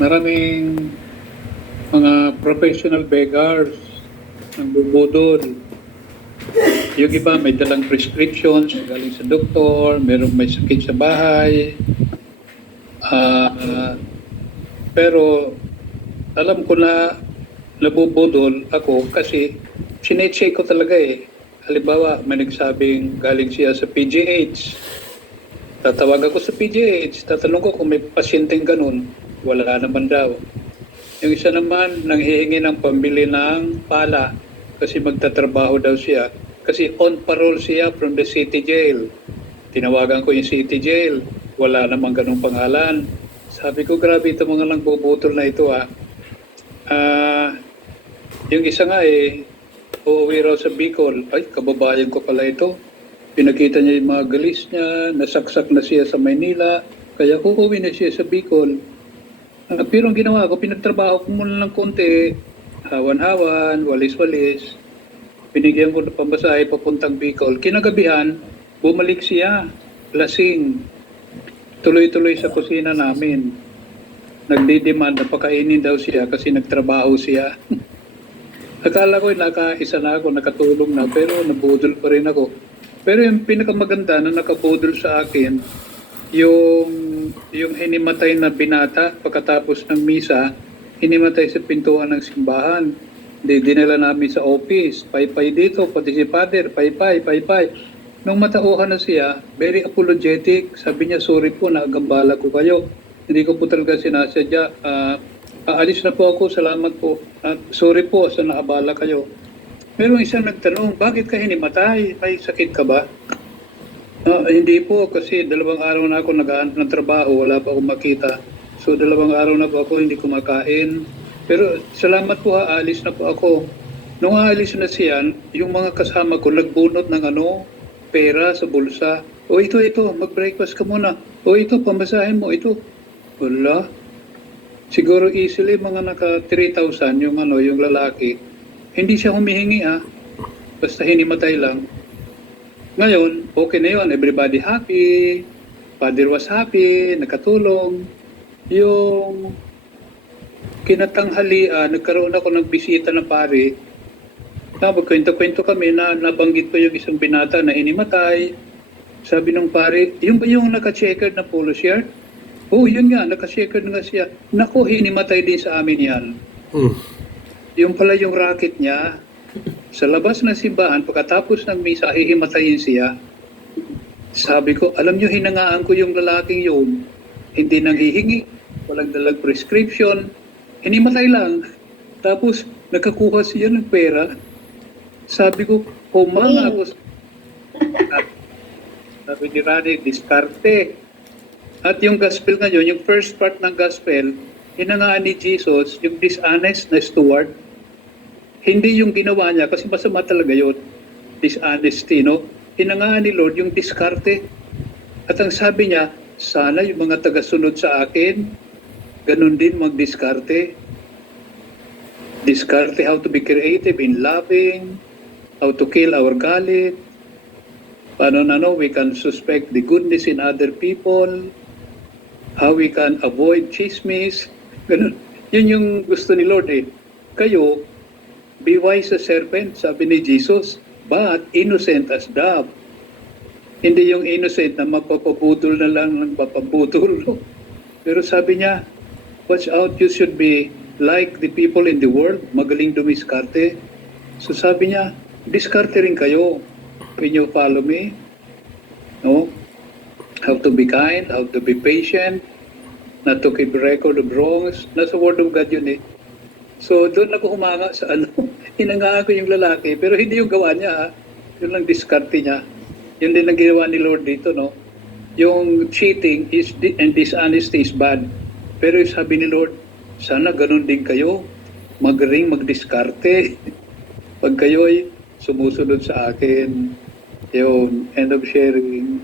Maraming mga professional beggars ang bubudol. Yung iba may dalang prescriptions galing sa doktor, merong may sakit sa bahay. Pero alam ko na nabubudol ako kasi sinecheck ko talaga eh. Halimbawa, may nagsabing galing siya sa PGH. Tatawag ako sa PGH, tatanong ko kung may pasyenteng ganun. Wala naman daw. Yung isa naman, nanghihingi ng pambili ng pala kasi magtatrabaho daw siya. Kasi on parole siya from the city jail. Tinawagan ko yung city jail. Wala namang ganung pangalan. Sabi ko, grabe ito mga lang bubutol na ito ah. Yung isa nga eh, uuwi raw sa Bicol. Ay, kababayan ko pala ito. Pinakita niya yung mga galis niya, nasaksak na siya sa Maynila, kaya uuwi na siya sa Bicol. Pero ang ginawa ko, pinagtrabaho ko muna ng konti, hawan-hawan, walis-walis. Binigyan ko ng pambasahe papuntang Bicol. Kinagabihan, bumalik siya, lasing. Tuloy-tuloy sa kusina namin. Nagdidemand na pakainin daw siya kasi nagtrabaho siya. Akala ko nakaisa na ako, nakatulong na, pero nabudol pa rin ako. Pero yung pinakamaganda na nakabudol sa akin, yung hinimatay na binata pagkatapos ng misa, hinimatay sa pintuan ng simbahan. Dinala namin sa office, paypay dito, pati si Father, paypay. Nung matauhan na siya, very apologetic, sabi niya, sorry po, naagambala ko kayo. Hindi ko po talaga sinasadya. Aalis na po ako, salamat po. Sorry po sa naabala kayo. Pero isang nagtanong, bakit ka hinimatay? May sakit ka ba? Hindi po, kasi 2 araw na ako nag-aanap ng trabaho, wala pa akong makita. So 2 araw na po ako hindi kumakain. Pero salamat po aalis na po ako. Nung aalis na siya, yung mga kasama ko nagbunot ng pera sa bulsa. O ito, mag-breakfast ka muna. O ito, pambasahin mo, ito. Wala. Siguro easily mga naka 3,000 yung lalaki. Hindi siya humihingi basta hinimatay lang. Ngayon, okay na yun. Everybody happy. Father was happy. Nakatulong. Yung kinatanghalian, nagkaroon ako ng bisita ng pare. Magkwento-kwento kami na nabanggit ko yung isang binata na hinimatay. Sabi ng pare, yung ba yung naka-checkered na polo shirt? Oh, yun nga, naka-checkered nga siya. Naku, hinimatay din sa amin yan. Yung pala yung racket niya, sa labas ng simbahan, pagkatapos ng misa, hihimatayin siya. Sabi ko, alam nyo, hinangaan ko yung lalaking yun. Hindi nang hihingi, walang dalag prescription, hinimatay lang. Tapos, nakakuha siya ng pera. Sabi ko, humanga ako. Sabi ni Rani, diskarte. At yung gospel ngayon, yung first part ng gospel, hinangaan ni Jesus, yung dishonest na steward, hindi yung ginawa niya, kasi masama talaga yun, dishonesty, no? Hinangaan ni Lord yung diskarte. At ang sabi niya, sana yung mga tagasunod sa akin, ganun din mag-diskarte. Diskarte how to be creative in loving, how to kill our galit, paano we can suspect the goodness in other people, how we can avoid chismis, ganun. Yun yung gusto ni Lord eh. Kayo, be wise as serpent, sabi ni Jesus, but innocent as dove. Hindi yung innocent na mapapabudol na lang ng mapapabudol. Pero sabi niya, watch out, you should be like the people in the world, magaling dumiskarte. So sabi niya, diskarte rin kayo when you follow me. No? How to be kind, how to be patient, not to keep record of wrongs. Nasa word of God yun eh. So doon ako humanga sa hinangaan ko yung lalaki, pero hindi yung gawa niya yun lang diskarte niya. Yun din ang ginawa ni Lord dito, no? Yung cheating and dishonesty is bad. Pero sabi ni Lord, sana ganun din kayo, magaling magdiskarte. Pag kayo'y sumusunod sa akin, yun, end of sharing.